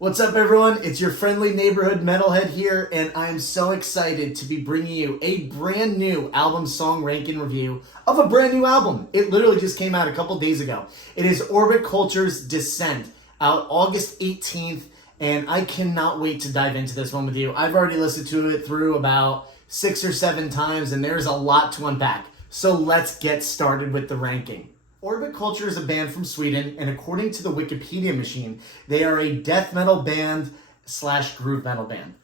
What's up, everyone? It's your friendly neighborhood metalhead here, and I'm so excited to be bringing you a brand new album song ranking review of a brand new album. It literally just came out a couple days ago. It is Orbit Culture's Descent, out August 18th, and I cannot wait to dive into this one with you. I've already listened to it through about 6 or 7 times, and there's a lot to unpack. So let's get started with the ranking. Orbit Culture is a band from Sweden, and according to the Wikipedia machine, they are a death metal band / groove metal band.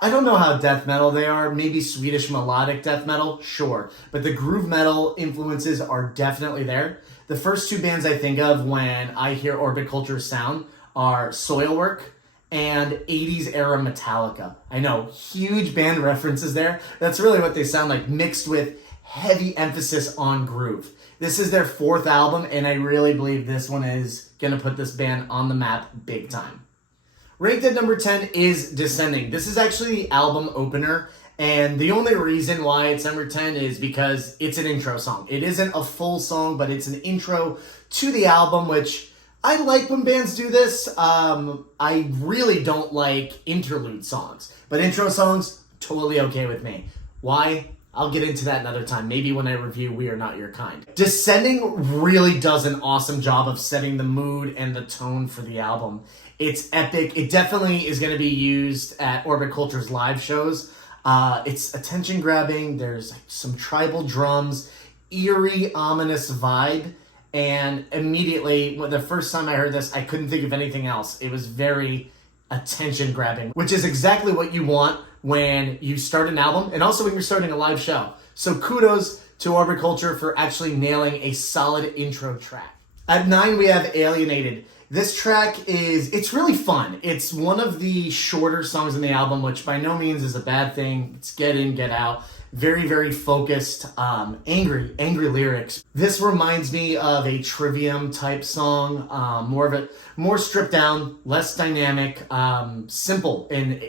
I don't know how death metal they are, maybe Swedish melodic death metal, sure, but the groove metal influences are definitely there. The first 2 bands I think of when I hear Orbit Culture's sound are Soilwork and 80s era Metallica. I know, huge band references there. That's really what they sound like, mixed with heavy emphasis on groove. This is their 4th album, and I really believe this one is going to put this band on the map big time. Ranked at number 10 is Descending. This is actually the album opener, and the only reason why it's number 10 is because it's an intro song. It isn't a full song, but it's an intro to the album, which I like when bands do this. I really don't like interlude songs, but intro songs, totally okay with me. Why? I'll get into that another time, maybe when I review We Are Not Your Kind. Descending really does an awesome job of setting the mood and the tone for the album. It's epic. It definitely is going to be used at Orbit Culture's live shows. It's attention grabbing. There's some tribal drums, eerie, ominous vibe. And immediately, the first time I heard this, I couldn't think of anything else. It was very attention grabbing, which is exactly what you want when you start an album and also when you're starting a live show. So kudos to Orbit Culture for actually nailing a solid intro track. At 9, we have Alienated. This track it's really fun. It's one of the shorter songs in the album, which by no means is a bad thing. It's get in, get out. Very, very focused, angry lyrics. This reminds me of a Trivium type song, more stripped down, less dynamic, simple. And,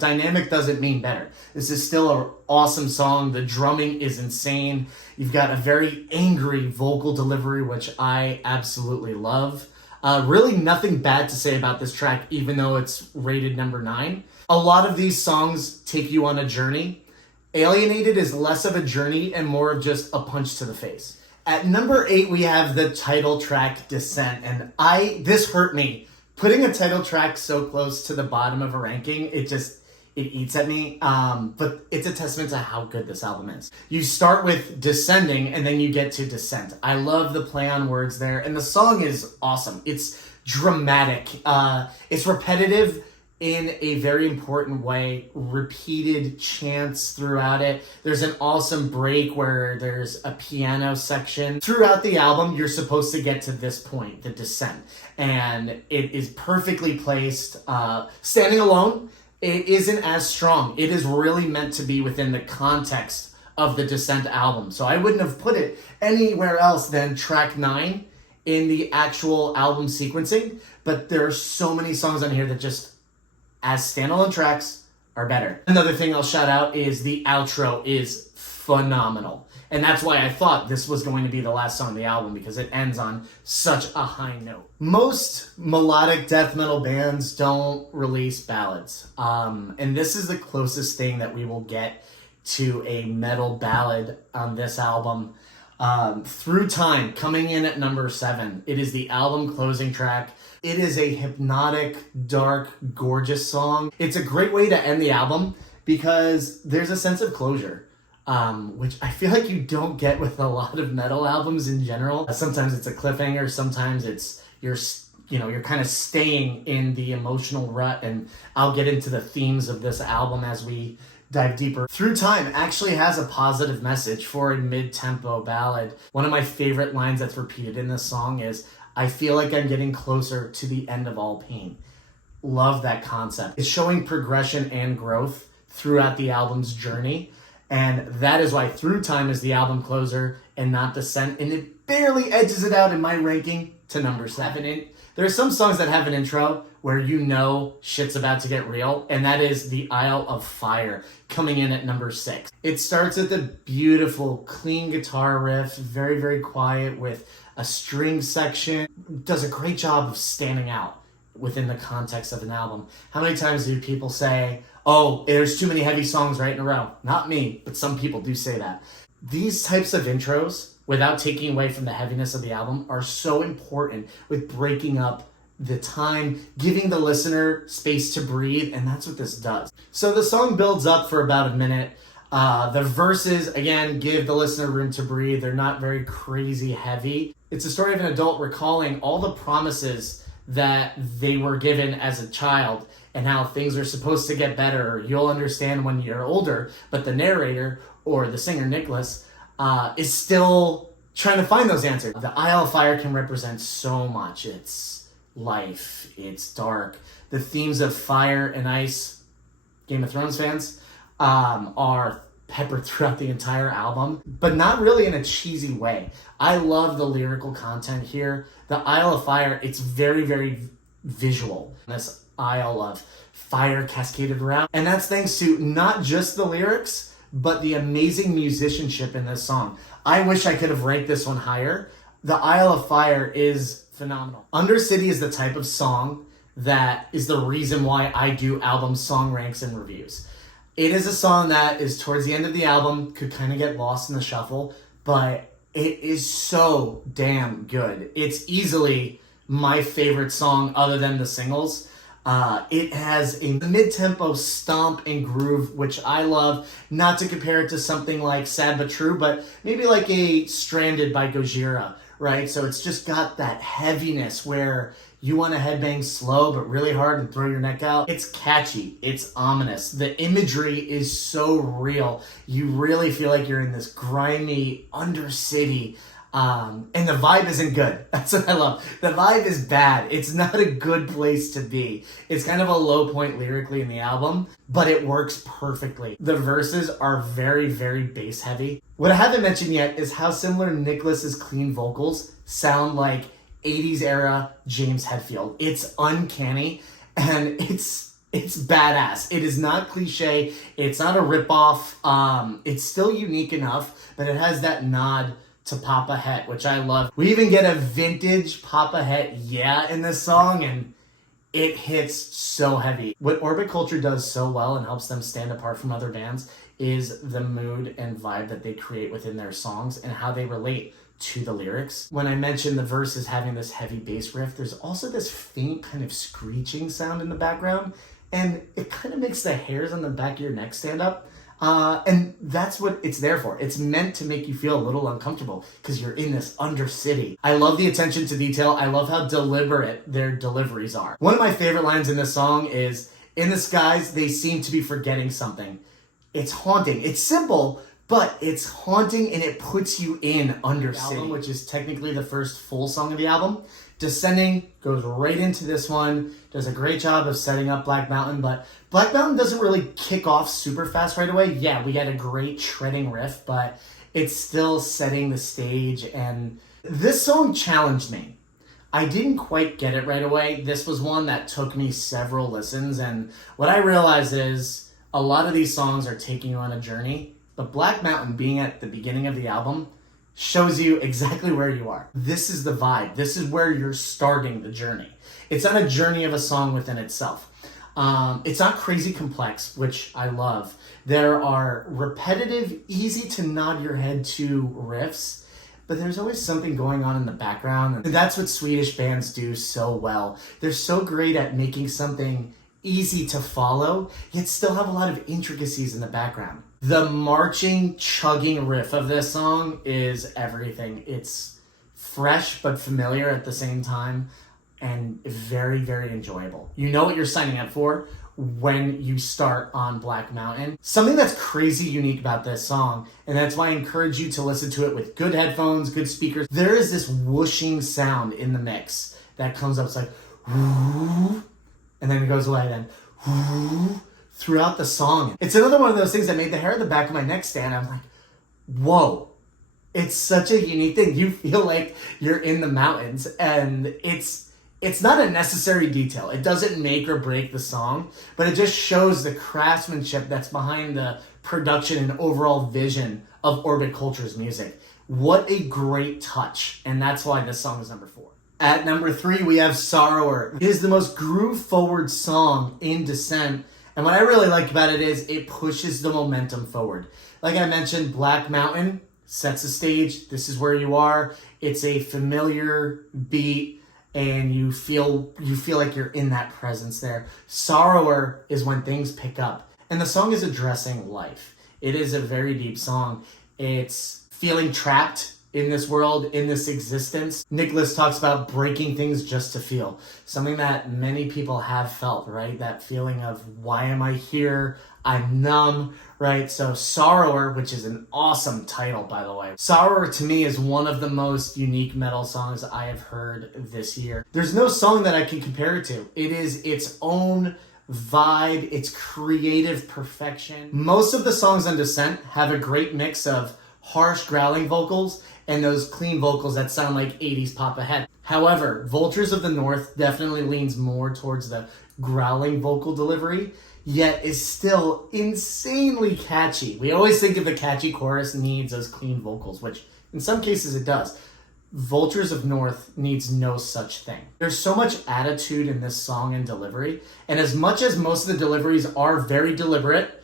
dynamic doesn't mean better. This is still an awesome song. The drumming is insane. You've got a very angry vocal delivery, which I absolutely love. Really nothing bad to say about this track, even though it's rated number 9. A lot of these songs take you on a journey. Alienated is less of a journey and more of just a punch to the face. At number 8, we have the title track, Descent. And this hurt me. Putting a title track so close to the bottom of a ranking, it eats at me. But it's a testament to how good this album is. You start with Descending and then you get to Descent. I love the play on words there. And the song is awesome. It's dramatic. It's repetitive in a very important way, repeated chants throughout it. There's an awesome break where there's a piano section. Throughout the album, you're supposed to get to this point, the Descent, and it is perfectly placed. Standing alone, it isn't as strong. It is really meant to be within the context of the Descent album. So I wouldn't have put it anywhere else than track 9 in the actual album sequencing, but there are so many songs on here that just as standalone tracks are better. Another thing I'll shout out is the outro is phenomenal. And that's why I thought this was going to be the last song of the album, because it ends on such a high note. Most melodic death metal bands don't release ballads. And this is the closest thing that we will get to a metal ballad on this album. Through Time, coming in at number 7. It is the album closing track. It is a hypnotic, dark, gorgeous song. It's a great way to end the album because there's a sense of closure, which I feel like you don't get with a lot of metal albums in general. Sometimes it's a cliffhanger. Sometimes it's you're kind of staying in the emotional rut, and I'll get into the themes of this album as we dive deeper. Through Time actually has a positive message for a mid-tempo ballad. One of my favorite lines that's repeated in this song is, "I feel like I'm getting closer to the end of all pain." Love that concept. It's showing progression and growth throughout the album's journey, and that is why Through Time is the album closer and not Descent, and it barely edges it out in my ranking to number 7. There are some songs that have an intro where shit's about to get real, and that is The Isle of Fire, coming in at number 6. It starts with a beautiful, clean guitar riff, very, very quiet, with a string section. Does a great job of standing out. within the context of an album. How many times do people say, oh, there's too many heavy songs right in a row? Not me, but some people do say that. These types of intros, without taking away from the heaviness of the album, are so important with breaking up the time, giving the listener space to breathe, and that's what this does. So the song builds up for about a minute. The verses, again, give the listener room to breathe. They're not very crazy heavy. It's a story of an adult recalling all the promises that they were given as a child and how things are supposed to get better, or you'll understand when you're older. But the narrator, or the singer Nicholas, is still trying to find those answers. The Isle of Fire can represent so much. It's life, it's dark. The themes of fire and ice, Game of Thrones fans, are peppered throughout the entire album, but not really in a cheesy way. I love the lyrical content here. The Isle of Fire, it's very, very visual. This Isle of Fire cascaded around. And that's thanks to not just the lyrics, but the amazing musicianship in this song. I wish I could have ranked this one higher. The Isle of Fire is phenomenal. Undercity is the type of song that is the reason why I do album song ranks and reviews. It is a song that is towards the end of the album, could kind of get lost in the shuffle, but it is so damn good. It's easily my favorite song other than the singles. It has a mid-tempo stomp and groove, which I love. Not to compare it to something like Sad But True, but maybe like a Stranded by Gojira, right? So it's just got that heaviness where you want to headbang slow but really hard and throw your neck out. It's catchy. It's ominous. The imagery is so real. You really feel like you're in this grimy undercity. And the vibe isn't good. That's what I love. The vibe is bad. It's not a good place to be. It's kind of a low point lyrically in the album, but it works perfectly. The verses are very, very bass heavy. What I haven't mentioned yet is how similar Nicholas's clean vocals sound like 80s era James Hetfield. It's uncanny and it's badass. It is not cliche. It's not a ripoff. It's still unique enough, but it has that nod to Papa Het, which I love. We even get a vintage Papa Het yeah in this song, and it hits so heavy. What Orbit Culture does so well and helps them stand apart from other bands is the mood and vibe that they create within their songs and how they relate to the lyrics. When I mentioned the verses having this heavy bass riff, there's also this faint kind of screeching sound in the background, and it kind of makes the hairs on the back of your neck stand up. And that's what it's there for. It's meant to make you feel a little uncomfortable because you're in this undercity. I love the attention to detail. I love how deliberate their deliveries are. One of my favorite lines in this song is, "In the skies, they seem to be forgetting something." It's haunting. It's simple, but it's haunting and it puts you in Undercity, album, which is technically the first full song of the album. Descending goes right into this one, does a great job of setting up Black Mountain, but Black Mountain doesn't really kick off super fast right away. Yeah, we get a great shredding riff, but it's still setting the stage, and this song challenged me. I didn't quite get it right away. This was one that took me several listens, and what I realized is a lot of these songs are taking you on a journey, but Black Mountain being at the beginning of the album shows you exactly where you are. This is the vibe. This is where you're starting the journey. It's not a journey of a song within itself. It's not crazy complex, which I love. There are repetitive, easy to nod your head to riffs, but there's always something going on in the background. And that's what Swedish bands do so well. They're so great at making something easy to follow, yet still have a lot of intricacies in the background. The marching, chugging riff of this song is everything. It's fresh but familiar at the same time, and very, very enjoyable. You know what you're signing up for when you start on Black Mountain. Something that's crazy unique about this song, and that's why I encourage you to listen to it with good headphones, good speakers. There is this whooshing sound in the mix that comes up. It's like, whoo, and then it goes away, then whoo, throughout the song. It's another one of those things that made the hair at the back of my neck stand. I'm like, whoa. It's such a unique thing. You feel like you're in the mountains, and it's not a necessary detail. It doesn't make or break the song, but it just shows the craftsmanship that's behind the production and overall vision of Orbit Culture's music. What a great touch, and that's why this song is number 4. At number 3, we have Sorrower. It is the most groove-forward song in Descent, and what I really like about it is it pushes the momentum forward. Like I mentioned, Black Mountain sets the stage. This is where you are. It's a familiar beat, and you feel like you're in that presence there. Sorrower is when things pick up, and the song is addressing life. It is a very deep song. It's feeling trapped in this world, in this existence. Nicholas talks about breaking things just to feel. Something that many people have felt, right? That feeling of, why am I here? I'm numb, right? So Sorrower, which is an awesome title, by the way. Sorrower, to me, is one of the most unique metal songs I have heard this year. There's no song that I can compare it to. It is its own vibe, its creative perfection. Most of the songs on Descent have a great mix of harsh growling vocals and those clean vocals that sound like 80s pop ahead. However, Vultures of the North definitely leans more towards the growling vocal delivery, yet is still insanely catchy. We always think of the catchy chorus needs those clean vocals, which in some cases it does. Vultures of North needs no such thing. There's so much attitude in this song and delivery, and as much as most of the deliveries are very deliberate,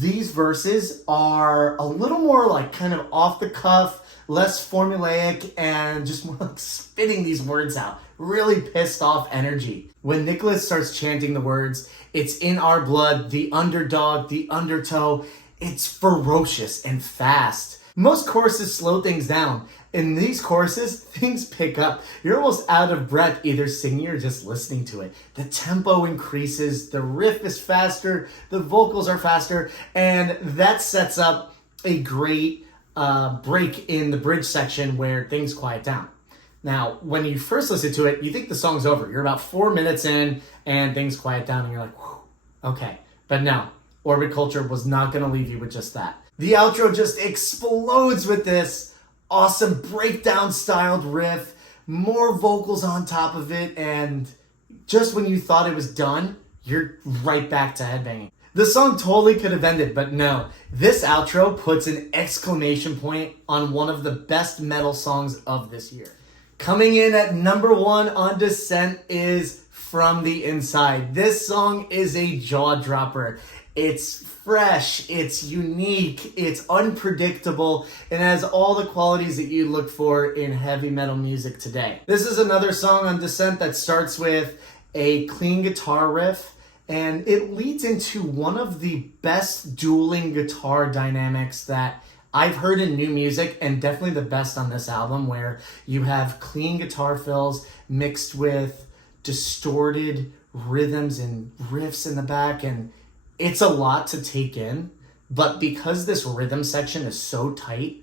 these verses are a little more like kind of off the cuff, less formulaic, and just more like spitting these words out. Really pissed off energy. When Nicholas starts chanting the words, it's in our blood, the underdog, the undertow, it's ferocious and fast. Most choruses slow things down. In these choruses, things pick up. You're almost out of breath either singing or just listening to it. The tempo increases, the riff is faster, the vocals are faster, and that sets up a great break in the bridge section where things quiet down. Now, when you first listen to it, you think the song's over. You're about 4 minutes in and things quiet down and you're like, whew, okay. But no, Orbit Culture was not going to leave you with just that. The outro just explodes with this awesome breakdown styled riff, more vocals on top of it, and just when you thought it was done, you're right back to headbanging. The song totally could have ended, but no. This outro puts an exclamation point on one of the best metal songs of this year. Coming in at number 1 on Descent is From the Inside. This song is a jaw dropper. It's fresh, it's unique, it's unpredictable, and has all the qualities that you look for in heavy metal music today. This is another song on Descent that starts with a clean guitar riff, and it leads into one of the best dueling guitar dynamics that I've heard in new music, and definitely the best on this album, where you have clean guitar fills mixed with distorted rhythms and riffs in the back, and it's a lot to take in, but because this rhythm section is so tight,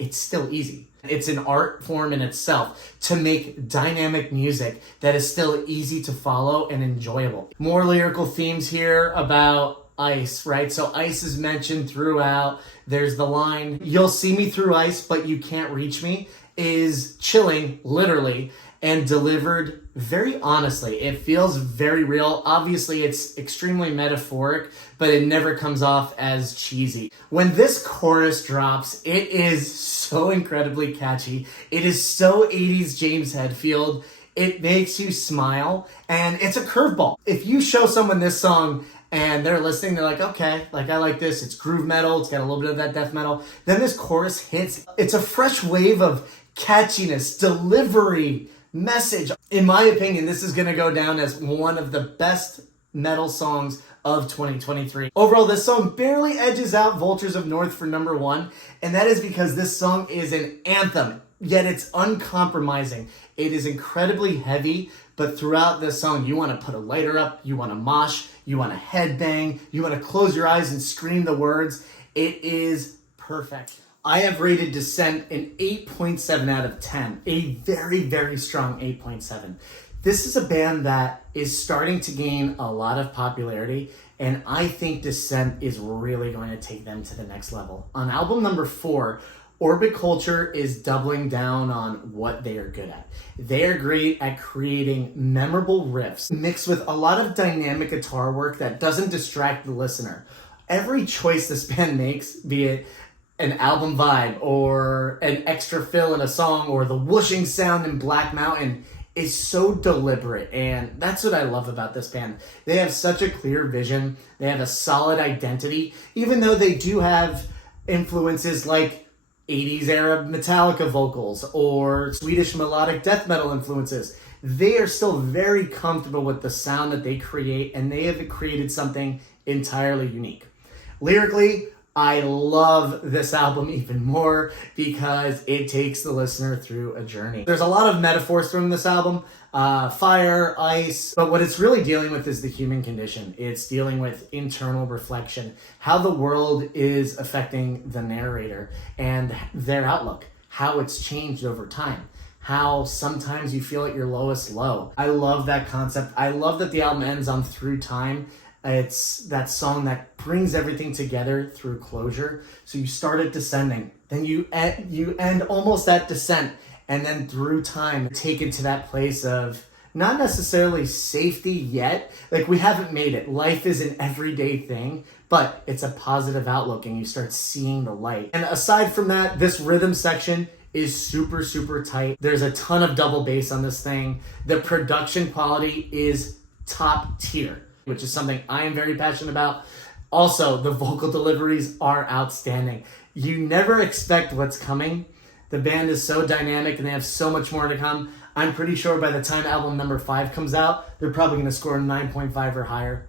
it's still easy. It's an art form in itself to make dynamic music that is still easy to follow and enjoyable. More lyrical themes here about ice, right? So ice is mentioned throughout. There's the line, "You'll see me through ice, but you can't reach me," is chilling, literally, and delivered very honestly. It feels very real. Obviously, it's extremely metaphoric, but it never comes off as cheesy. When this chorus drops, it is so incredibly catchy. It is so 80s James Hetfield. It makes you smile, and it's a curveball. If you show someone this song and they're listening, they're like, okay, like I like this. It's groove metal. It's got a little bit of that death metal. Then this chorus hits. It's a fresh wave of catchiness, delivery, message. In my opinion, this is going to go down as one of the best metal songs of 2023. Overall, this song barely edges out Vultures of North for number 1, and that is because this song is an anthem, yet it's uncompromising. It is incredibly heavy, but throughout this song, you want to put a lighter up, you want to mosh, you want to headbang, you want to close your eyes and scream the words. It is perfect. I have rated Descent an 8.7 out of 10. A very, very strong 8.7. This is a band that is starting to gain a lot of popularity, and I think Descent is really going to take them to the next level. On album number 4, Orbit Culture is doubling down on what they are good at. They are great at creating memorable riffs mixed with a lot of dynamic guitar work that doesn't distract the listener. Every choice this band makes, be it an album vibe or an extra fill in a song or the whooshing sound in Black Mountain is so deliberate, and that's what I love about this band. They have such a clear vision. They have a solid identity, even though they do have influences like 80s era Metallica vocals or Swedish melodic death metal influences. They are still very comfortable with the sound that they create, and they have created something entirely unique. Lyrically, I love this album even more because it takes the listener through a journey. There's a lot of metaphors from this album, fire, ice, but what it's really dealing with is the human condition. It's dealing with internal reflection, how the world is affecting the narrator and their outlook, how it's changed over time, how sometimes you feel at your lowest low. I love that concept. I love that the album ends on Through Time. It's that song that brings everything together through closure. So you start at descending, then you end almost at descent, and then through time, taken to that place of not necessarily safety yet. Like, we haven't made it. Life is an everyday thing, but it's a positive outlook, and you start seeing the light. And aside from that, this rhythm section is super, super tight. There's a ton of double bass on this thing. The production quality is top tier, which is something I am very passionate about. Also, the vocal deliveries are outstanding. You never expect what's coming. The band is so dynamic and they have so much more to come. I'm pretty sure by the time album number 5 comes out, they're probably going to score 9.5 or higher.